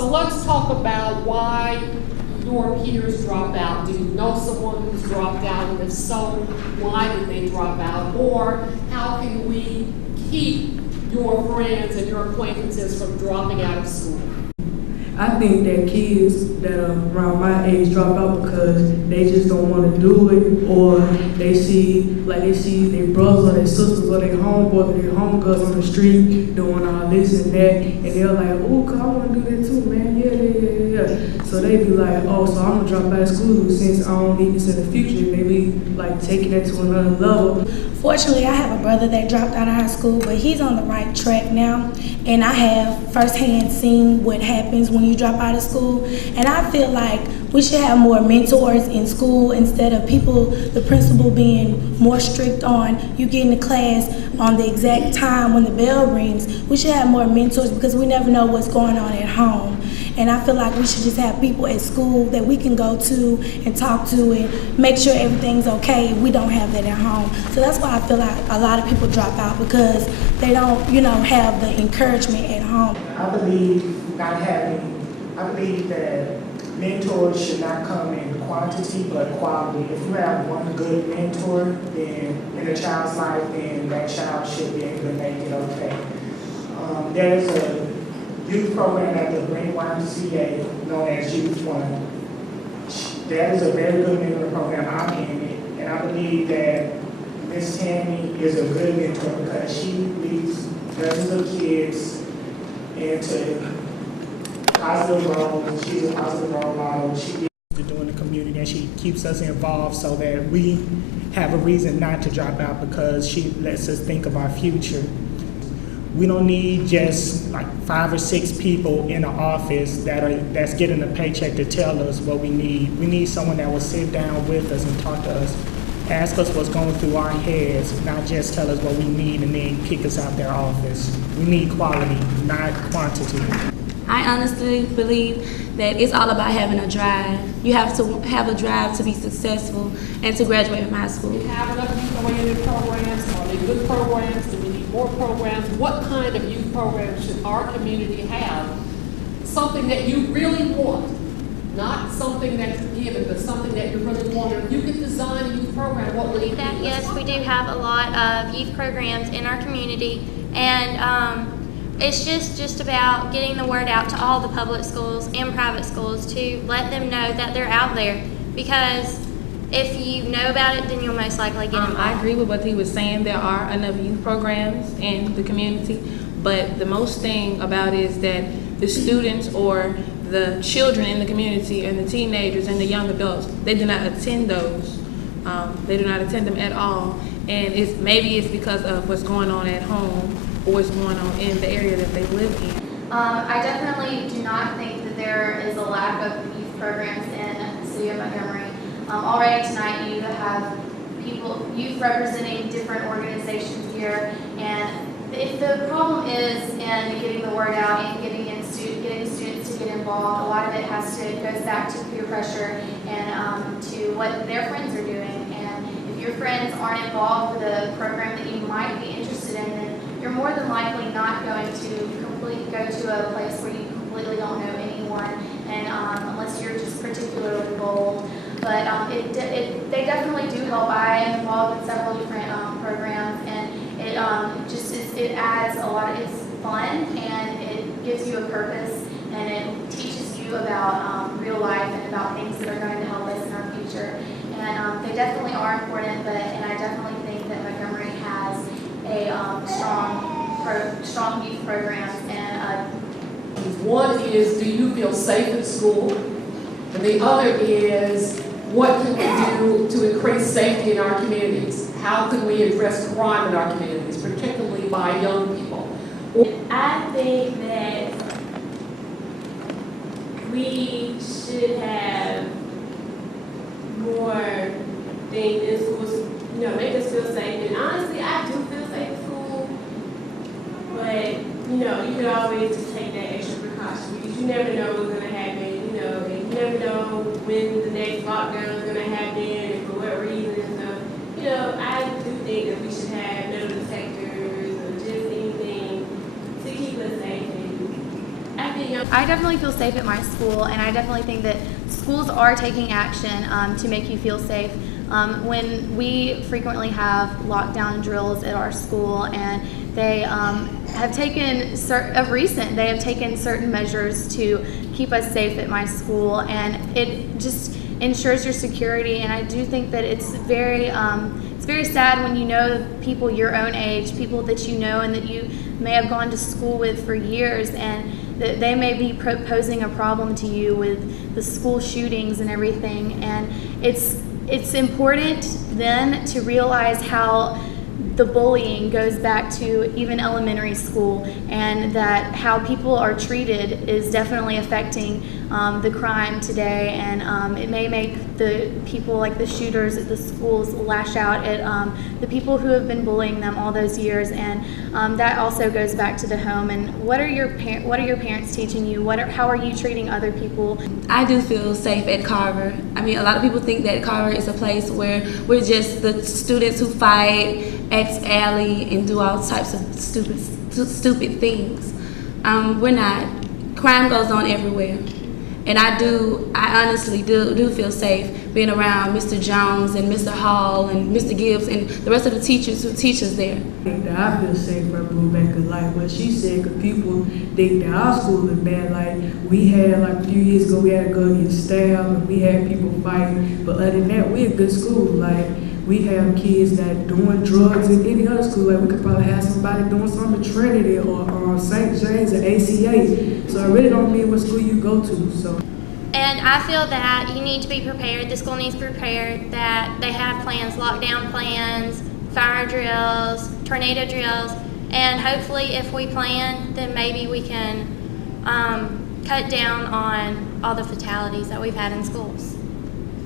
So let's talk about why your peers drop out. Do you know someone who's dropped out? And if so, why did they drop out? Or how can we keep your friends and your acquaintances from dropping out of school? I think that kids that are around my age drop out because they just don't want to do it, or they see their brothers or their sisters or their homeboys or their homegirls on the street doing all this and that, and they're like, oh, I want to do that too, man, yeah. So they be like, oh, so I'm going to drop out of school since I don't need this in the future. They be like taking it to another level. Fortunately, I have a brother that dropped out of high school, but he's on the right track now. And I have firsthand seen what happens when you drop out of school. And I feel like we should have more mentors in school instead of the principal being more strict on you getting to class on the exact time when the bell rings. We should have more mentors because we never know what's going on at home. And I feel like we should just have people at school that we can go to and talk to and make sure everything's okay. We don't have that at home. So that's why I feel like a lot of people drop out, because they don't, have the encouragement at home. I believe that mentors should not come in quantity but quality. If you have one good mentor in a child's life, then that child should be able to make it okay. There's a youth program at the Green YMCA known as Youth One. That is a very good mentor program. I'm in it, and I believe that Miss Tammy is a good mentor because she leads dozens of kids into positive roles. She's a positive role model. She gets to do in the community, and she keeps us involved so that we have a reason not to drop out, because she lets us think of our future. We don't need just like 5 or 6 people in the office that's getting a paycheck to tell us what we need. We need someone that will sit down with us and talk to us, ask us what's going through our heads, not just tell us what we need and then kick us out their office. We need quality, not quantity. I honestly believe that it's all about having a drive. You have to have a drive to be successful and to graduate from high school. Do you have enough youth-oriented programs? Are they good programs? Do we need more programs? What kind of youth programs should our community have? Something that you really want, not something that's given, but something that you really want. If you could design a youth program, what would it be? Yes, we do have a lot of youth programs in our community, and it's just about getting the word out to all the public schools and private schools to let them know that they're out there, because if you know about it, then you'll most likely get involved. I agree with what he was saying. There are enough youth programs in the community, but the most thing about it is that the students or the children in the community and the teenagers and the young adults, they do not attend those. They do not attend them at all, and maybe it's because of what's going on at home or what's going on in the area that they live in. I definitely do not think that there is a lack of youth programs in the city of Montgomery. Already tonight you have youth representing different organizations here, and if the problem is in getting the word out and getting students to get involved, a lot of it goes back to peer pressure and to what their friends are doing. And if your friends aren't involved with a program that you might be interested in, then you're more than likely not going to go to a place where you completely don't know anyone, and unless you're just particularly bold. But they definitely do help. I am involved in several different programs, and it adds a lot. It's fun, and it gives you a purpose, and it teaches you about real life and about things that are going to help us in our future. And they definitely are important, and I definitely think that Montgomery has a strong youth programs. And one is, do you feel safe at school? And the other is, what can we do to increase safety in our communities? How can we address crime in our communities, particularly by young people? I think that we should have more things in schools, make us feel safe. And honestly, I do feel safe at school, but you could always just take that extra precaution, because you never know what's going to happen. You never know when the next lockdown is going to happen and for what reason. So, I do think that we should have metal detectors or just anything to keep us safe. And I think I definitely feel safe at my school, and I definitely think that schools are taking action to make you feel safe. When we frequently have lockdown drills at our school, and they have taken they have taken certain measures to keep us safe at my school, and it just ensures your security. And I do think that it's very sad when you know people your own age, people that you know and that you may have gone to school with for years, and that they may be posing a problem to you with the school shootings and everything. And it's important then to realize how the bullying goes back to even elementary school, and that how people are treated is definitely affecting the crime today, and it may make the people like the shooters at the schools lash out at the people who have been bullying them all those years, and that also goes back to the home. And what are your parents teaching you? How are you treating other people? I do feel safe at Carver. I mean, a lot of people think that Carver is a place where we're just the students who fight, act alley, and do all types of stupid things. We're not. Crime goes on everywhere. And I honestly do feel safe being around Mr. Jones and Mr. Hall and Mr. Gibbs and the rest of the teachers who teach us there. I think that I feel safe for back in life. What she said, because people think that our school is bad. Like, we had, like, a few years ago, we had to go get stabbed, and we had people fighting. But other than that, we're a good school. Like, we have kids that doing drugs in any other school. Like, we could probably have somebody doing something at Trinity or St. James or ACA. So it really don't mean what school you go to. So. And I feel that you need to be prepared, the school needs to be prepared, that they have plans, lockdown plans, fire drills, tornado drills, and hopefully if we plan, then maybe we can cut down on all the fatalities that we've had in schools.